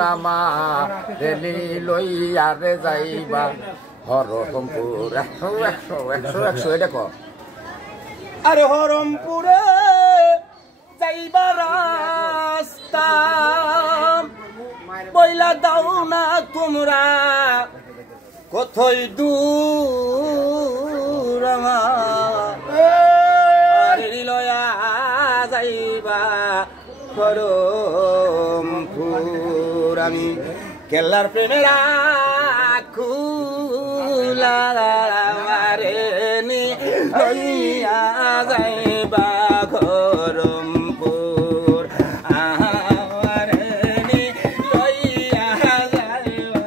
রামা rally লইয়া রে যাইবা হরমপুর 100 এটা ক আরে হরমপুরে যাইবা রাস্তা বইলা দাও না তোমরা কোথায় দূর রেলি লইয়া যাইবা হরমপুর আমি কেল্লার প্রেমেরা খুলা রে নি লইয়া যাইবা হরমপুর রে নি লইয়া যাইবা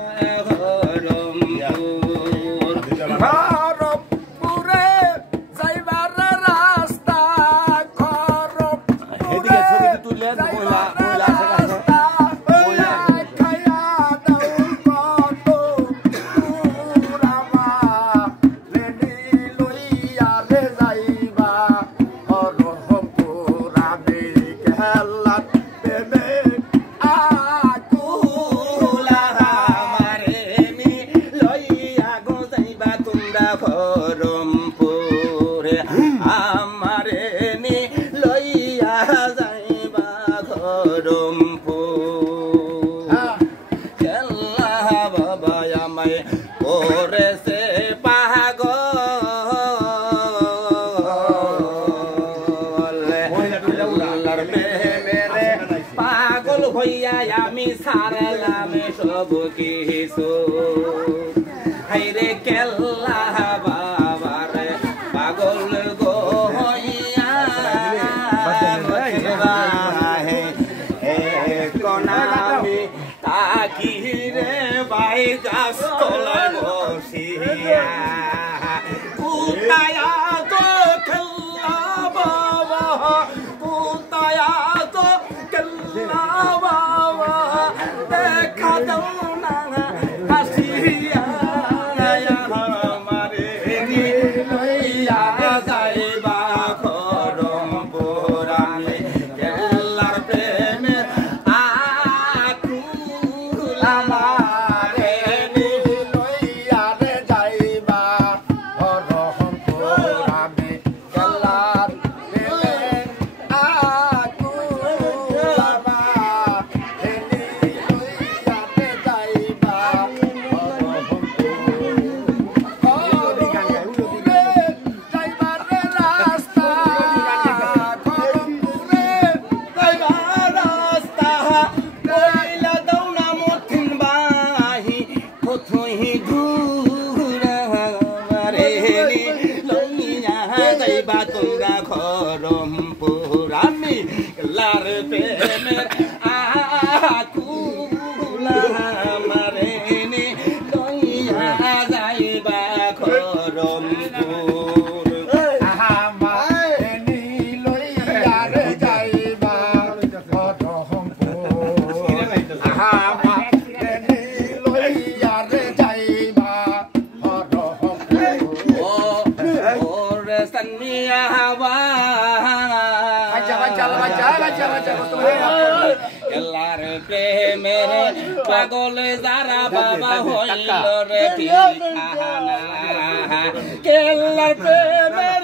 হরমপুর হরমপুরে যাইবার রাস্তা এদিকে ছবি তুলে হরমপুরে আমারে নি লইয়া যাইবা হরমপুর কেল্লা বাবা আমায় করেছে পাগল হইয়া আমি সারলাম সব কিছু হাইরে কেল্লা বাবারে পাগল গো হইয়া কনামি তাকি রে বাই গাছ তলা বসিয়া পুতায়া তো কেল্লা বাবা পুতায়া তো কেল্লা বাবা দেখা দাও না হাসিয়া তোমরা হরমপুর আমি লার প্রেমের আকুলা মারে নি লইয়া যাইবা হরমপুর আমারে নি লইয়া রে যাইবা হরমপুর আমারে নি লইয়া রে যাইবা হরমপুর সন্নিয়া হাওয়া কেল্লার প্রেমের পাগল যারা বাবা হইল রে ঠিকানা কেল্লার প্রেমের